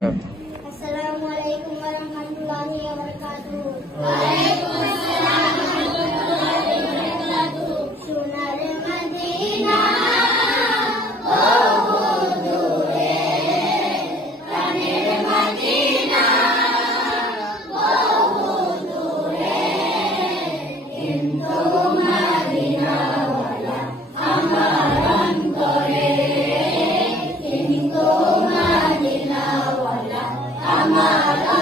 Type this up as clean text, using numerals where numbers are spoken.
Assalamualaikum warahmatullahi wabarakatuh. সোনার Medina বহু দূরে, প্রাণের মদিনা বহু দূরে, কিন্তু মদিনাওয়ালা আমার অন্তরে, কিন্তু মদিনাওয়ালা আমার